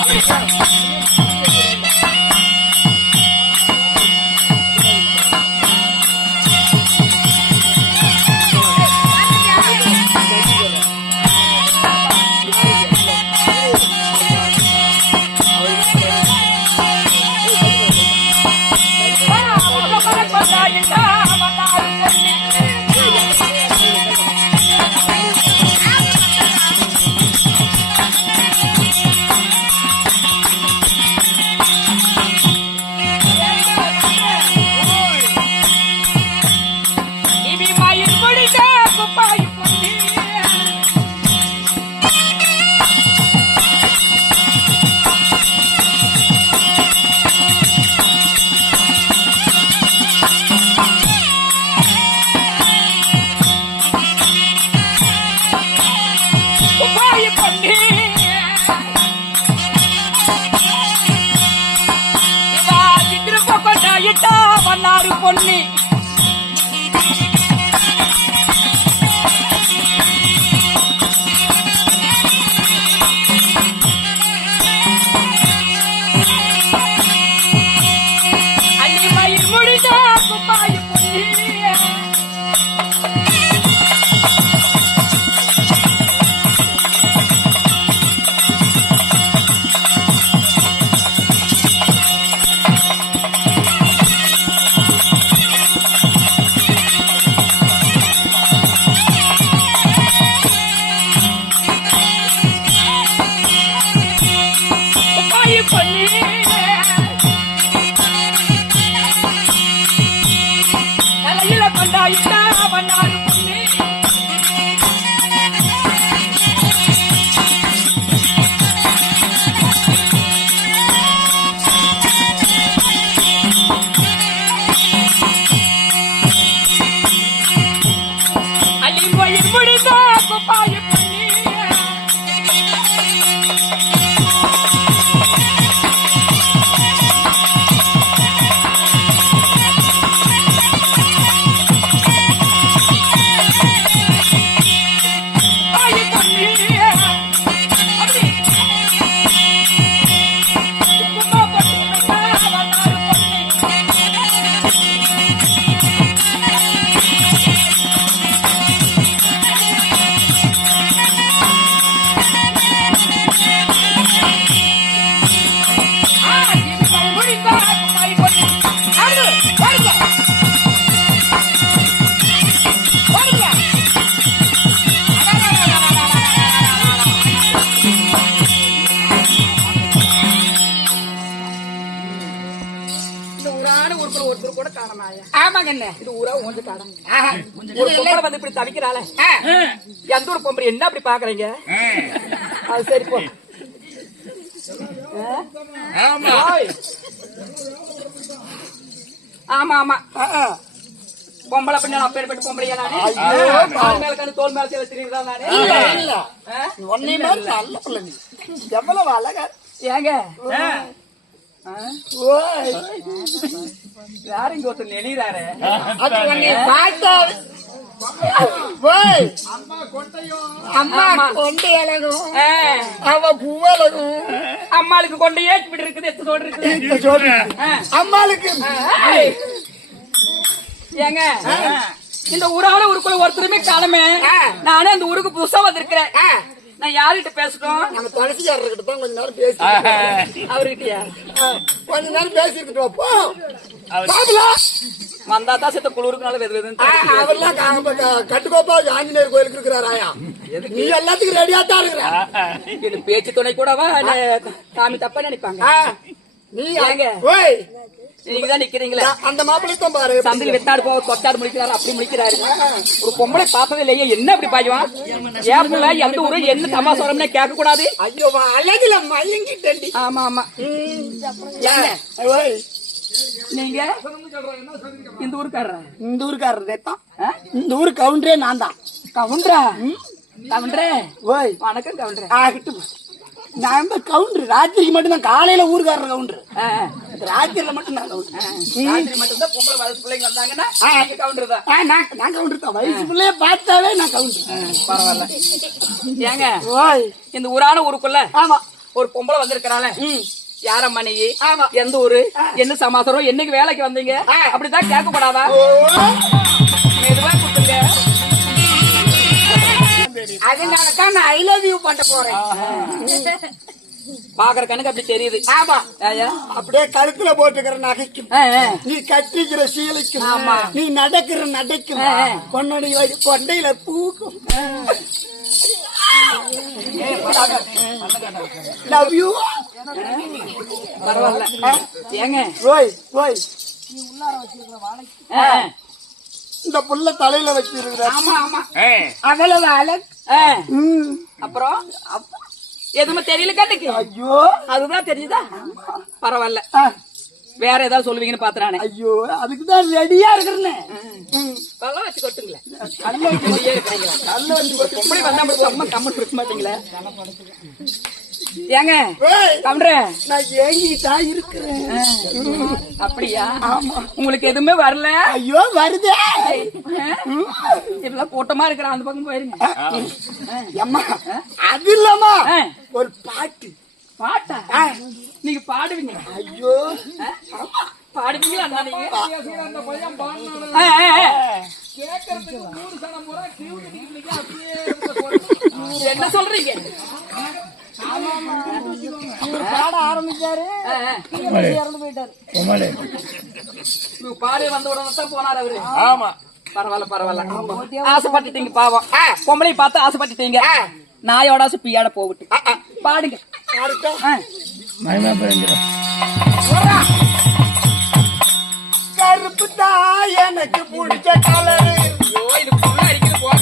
பொன்னி அள்ளி மயில் முடிந்த குப்பாய் பொன்னி எந்த ஒரு பொம்பரை என்ன அப்படி பாக்குறீங்க? அது சரி போ. ஆமா ஆமா பொம்பளை பண்ண அப்பேற்பட்ட பொம்பளையா நானு மேல கண்டு தோல் மேல தெரியுதா நானு? எவ்வளவு அழகா ஏங்க யாரு இங்க ஒருத்தர் நெளிறாரு அம்மாளுக்கு கொண்டு ஏற்றி இருக்குது அம்மாளுக்கு ஏங்க இந்த ஊரால ஊருக்குள்ள ஒருத்தருமே காலமே நானே அந்த ஊருக்கு புதுசா வந்திருக்கிறேன். நான் யாருகிட்ட பேசணும்? நம்ம துளசியாரர்கிட்ட தான் கொஞ்ச நேரம் பேசி அவர்கிட்டயா கொஞ்ச நேரம் பேசிருக்கோம். வந்தாதான் செத்த குளிருக்குனால அவர்லாம் கட்டுக்கோப்பா ஆஞ்சநேயர் கோயிலுக்கு இருக்கிறாராயா? நீ எல்லாத்துக்கும் ரெடியா தான் இருக்கிற பேச்சு துணை கூடவா சாமி தப்பா நினைப்பாங்க. நீ ஏங்க நீங்கதான் நிக்கிறீங்களா? அந்த மாப்பிள்ளைத்தான் பாரு சந்திரி வெத்தாடு போக கொத்தாடு முடிக்கிறாரு அப்படி முடிக்கிறாரு. ஒரு பொம்பளை பார்த்தது இல்லையே என்ன அப்படி பாய்வான்? ஏன் பிள்ளை எந்த ஊரு என்ன தமாசோரம்னே கேட்க கூடாது. ஐயோ அழகுல மயங்கிட்டேன். ஆமா ஆமா நீங்க இந்த ஊருக்காரர் இந்த ஊரு கவுண்டரே நான் தான். கவுண்டரா? கவுண்டரே ஓய் வணக்கம் கவுண்டரே. ஆகட்டும் நான் கவுண்டர் ராத்திரிக்கு மட்டும் தான். காலையில ஊருக்காரர் கவுண்டர், ராத்திரில மட்டும் நான் கவுண்டர். ராத்திரி மட்டும் தான் பொம்பளை வயசு பிள்ளைங்க வந்தாங்கன்னா கவுண்டர் தான். நான் கவுண்டர் தான். வயசு பிள்ளைய பார்த்தாவே நான் கவுண்டர். பரவாயில்ல. ஏங்க ஓய் இந்த ஊரான ஊருக்குள்ள ஆமா ஒரு பொம்பளை வந்திருக்கிறாள யாரம்மா நீ எந்த ஊரு என்ன சமாசாரம் என்னைக்கு வேலைக்கு வந்தீங்க அப்படிதான் கேட்க கூடாதா மெதுவா கொடுத்துங்க அதனாலதான் நான் ஐ லவ் யூ பண்ண போறேன் பாக்குற கணக்கு அப்படி தெரியுது ஆமா அப்படியே கழுத்துல போட்டுக்கிற நகைக்கும் நீ கட்டிக்கிற சீலைக்கும் நீ நடக்கிற நடைக்கும் பொன்னுடைய கொண்டையில பூக்கும் லவ் யூ பரவாயில்ல ஏங்க ஓய் ஓய் இந்த புள்ள தலையில வச்சிருக்கிற ஆமா ஆமா அவ்வளவு அழகு அப்புறம் எதுவுமே தெரியல கண்ணுக்கு ஐயோ அதுதான் தெரியுதா பரவாயில்ல வேற ஏதாவது சொல்லுவீங்கன்னு பாத்துறானே ஐயோ அதுக்குதான் ரெடியா இருக்கிறேன் கல்ல வச்சு கொட்டுங்களேன் கல்ல வச்சு பொம்பளை வந்தா மட்டும் அம்மா கம்மன் இருக்க மாட்டீங்களே ஏங்க கவுண்டரே நான் ஏங்கிதான் இருக்கிறேன் அப்படியா உங்களுக்கு எதுவுமே வரல ஐயோ வருதே இப்பதான் கூட்டமா இருக்கிற அந்த பக்கம் போயிருங்க அம்மா அது இல்லம்மா ஒரு பாட்டு பாட்டா நீங்க பாடுவீங்க ஐயோ பாடுவீங்களா நீங்க என்ன சொல்றீங்க பாட ஆரம்பிச்சாரு இறந்து போயிட்டாரு பாடு வந்த உடனே தான் போனார் அவரு ஆமா பரவாயில்ல பரவாயில்ல ஆசைப்பட்டுட்டீங்க பாவம் பொம்பளை பார்த்து ஆசைப்பட்டுட்டீங்க நாயோட பியாட போவிட்டு பாடுங்க கருப்பு தான் எனக்கு பிடிச்ச கலரு போக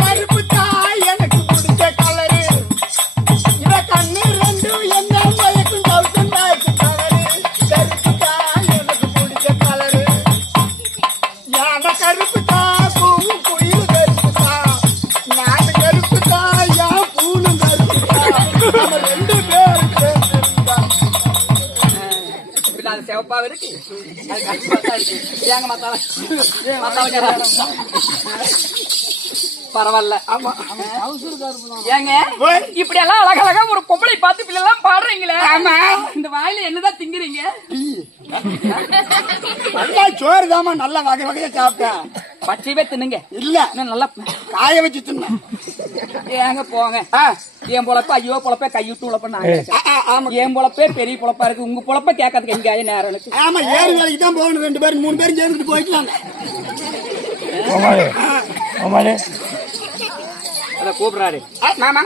கருப்பு தான் எனக்கு பிடிச்ச கலரு இவ கண்ணு ரெண்டும் என்ன மயக்கும் கவுசம் தாய்க்கு கலரு கருப்பு தான் எனக்கு பிடிச்ச கலரு யான கருப்பு தான் பூவும் குயில் கருப்பு தான் நான் கருப்பு தான் என் பூலும் கருப்பு தான் நம்ம 2 பேரும் சேர்ந்துருந்தா சிவப்பா இருக்கு ஏங்க பரவாயில்ல ஆமா ஏங்க இப்படி எல்லாம் அழகழகா ஒரு பொம்பளை பார்த்து இப்படி எல்லாம் பாடுறீங்களே ஆமா இந்த வாயில என்னதான் திங்குறீங்க நல்லா சோறு தாமா நல்லா வகை வகையா சாப்பிட்டேன் பச்சையவே தின்னுங்க இல்ல நல்லா காய வச்சு தின்ன ஏங்க போங்க என் பொழப்ப ஐயோ பொழப்ப கைவிட்டு உழப்ப நாங்க என் பொழப்பே பெரிய பொழப்பா இருக்கு உங்க பொழப்ப கேட்கறதுக்கு எங்க நேரம் எனக்கு ஆமா 7 வேலைக்கு தான் போகணும் 2 பேரும் 3 பேரும் சேர்ந்துட்டு போயிக்கலாம் அத கூப்பிடுறாரு மாமா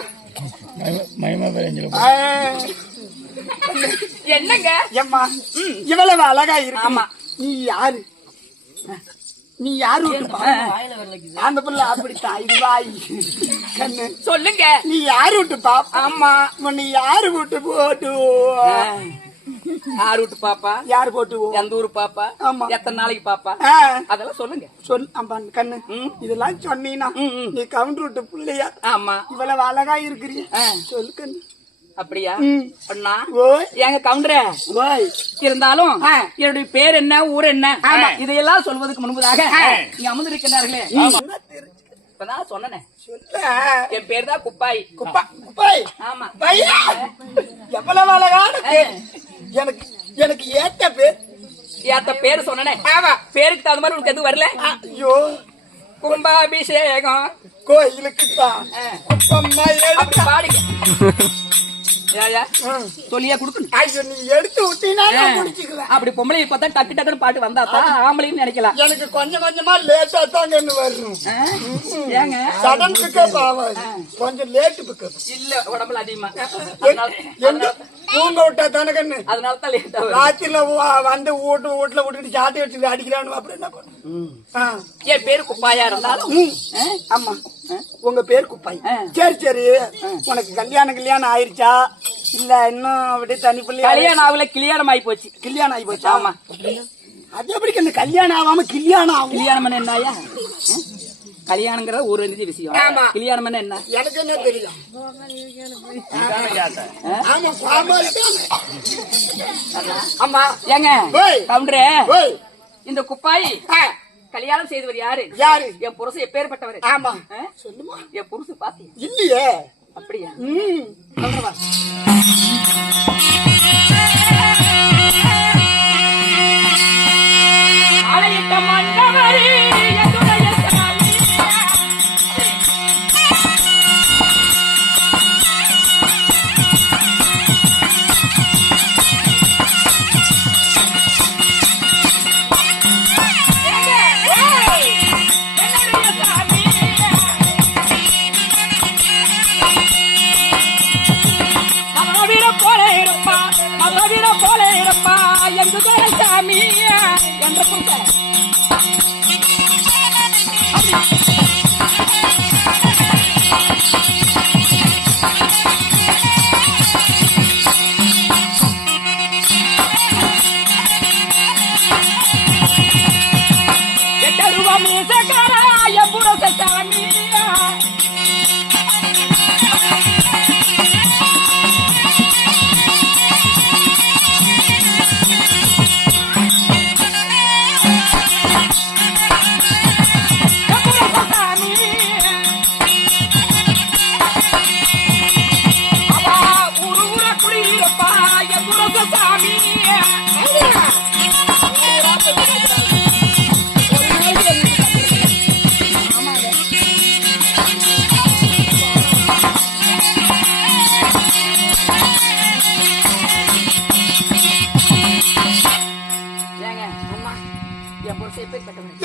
என்னங்க ஏம்மா இவ்வளவு அழகா இருக்கு ஆமா நீ யாரு நீ யாரு அந்த பிள்ளை அப்படித்தான் இது வாய் கண்ணு சொல்லுங்க நீ யாரு விட்டு பாப்பா ஆமா நீ யாரு விட்டு போட்டு யாரு விட்டு பாப்பா யாரு போட்டு எந்த ஊரு பாப்பா ஆமா எத்தனை நாளைக்கு பாப்பா அதெல்லாம் சொல்லுங்க சொல் கண்ணு இதெல்லாம் சொன்னீங்கன்னா நீ கவுண்டர் விட்டு பிள்ளையா ஆமா இவ்வளவு அழகா இருக்கிறீ சொல்லு கண்ணு அப்படியா அண்ணா ஓய் எங்க கவுண்டரே ஓய் இருந்தாலும் என்னுடைய பேர் என்ன ஊர் என்ன இதையெல்லாம் சொல்வதற்கு முன்பதாக நீங்க அமர்ந்திருக்கிறார்களே இப்பதான் சொன்னேன் என் பேர் தான் குப்பாய் குப்பாய் ஆமா எவ்வளவு அழகான பேர் எனக்கு எனக்கு ஏத்த பேர் சொன்னேன் பேருக்கு தகுந்த மாதிரி உனக்கு எதுவும் வரல ஐயோ கும்பாபிஷேகம் கோயிலுக்கு தான் பாடுங்க சொல்லியா குடுக்கணும் நீ எடுத்து விட்டீங்கன்னா அப்படி பொம்பளை பார்த்தா டக்கு டக்குன்னு பாட்டு வந்தா தான் ஆம்பளைன்னு நினைக்கலாம் எனக்கு கொஞ்சம் கொஞ்சமா லேட்டா தாங்க வரும் ஏங்க சடன் பிக்கப் ஆகாது கொஞ்சம் லேட்டு பிக்கப் இல்ல உடம்புல அதிகமா தூங்க விட்டா தானே கண்ணு அதனால தான் லேட் ஆகும் ராத்திரில வந்து வீட்டுல விட்டுட்டு சாட்டை வச்சு அடிக்கிறானு அப்படி என்ன பண்ணு என் பேரு குப்பாயா இருந்தாலும் ஆமா உங்க பேர் குப்பாய் சரி சரி உனக்கு கல்யாணம் ஆயிருச்சா இல்ல இன்னும் அப்படியே தனி பிள்ளை கல்யாணம் ஆகல கல்யாணம் ஆகி போச்சு கல்யாணம் ஆகி போச்சு ஆமா அது எப்படி கல்யாணம் ஆகாம கல்யாணம் ஆகும் கல்யாணம் என்னையா கல்யாணங்கிறது ஒரு விஷயம் கல்யாணம் என்ன எனக்கு என்ன தெரியும் ஆமா ஏங்க கவுண்டரே இந்த குப்பாய் கல்யாணம் செய்தவர் யாரு யாரு என் புருஷன் எப்பேற்பட்டவர் ஆமா சொல்லுமா என் புருஷன் பாத்தி இல்லையே அப்படியா? ம். சொல்றவா? ஆலயிட்ட மண்டபரி எதுடைய சாமி. போல இருப்பா எங்கு சாமி என்ற புருஷன் சாமி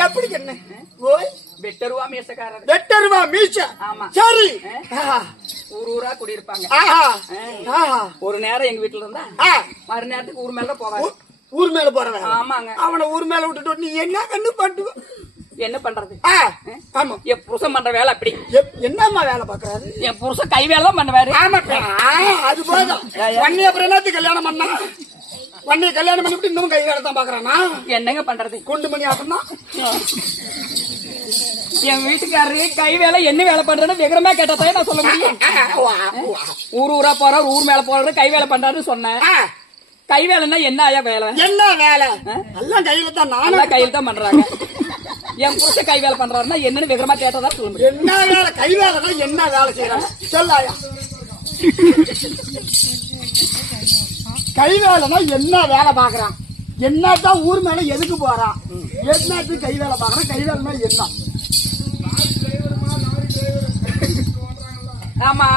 எப்படி என்ன ஓய் வெட்டருவா மீசக்காரர். வெட்டருவா மீச. ஆமா. சரி. ஊர் ஊரா குடியிருப்பாங்க. ஒரு நேரம் எங்க வீட்டுல இருந்தா மறு நேரத்துக்கு ஊர் மேல போவாங்க. ஊர் மேல போறவன். ஆமாங்க. அவனை ஊர் மேல விட்டுட்டு நீ என்ன கண்ணு பண்ணுவ? என்ன பண்றது? ஆமா. என் புருஷன் பண்ற வேலை அப்படி. என்னம்மா வேலை பாக்குறாரு? என் புருஷன் கை வேலை தான் பண்ணுவாரு. ஆமா. அது போதும். வண்ணிய அப்புறம் என்னத்துக்கு கல்யாணம் பண்ணா? வண்டியை கல்யாணம் பண்ணிவிட்டு இன்னும் கை வேலை தான் பாக்குறானா? என்னங்க பண்றது? குண்டு மணி ஆட்டம்னா என் வீட்டுக்காரரு கை வேலை என்ன வேலை பண்றேன்னு விவரமா கேட்டதே நான் சொல்ல முடியும். ஊர் ஊரா போறாரு, ஊர் மேல போறாரு, கை வேலை பண்றாருன்னு சொன்னேன். கை வேலைன்னா என்ன ஆயா வேலை? என்ன வேலை? எல்லாம் கையில தான். நானும் கையில தான் பண்றாங்க. என் புருஷ கை வேலை பண்றாருன்னா என்னன்னு விவரமா கேட்டதா சொல்ல முடியும். என்ன வேலை? கை வேலை என்ன வேலை செய்யறாங்க சொல்லாயா? கை வேலைனா என்ன வேலை பாக்குறான்? என்னதான் ஊர் மேல எதுக்கு போறான்? என்னத்துக்கு கை வேலை பாக்குறான்? கை வேலைனா என்ன? ஆமா.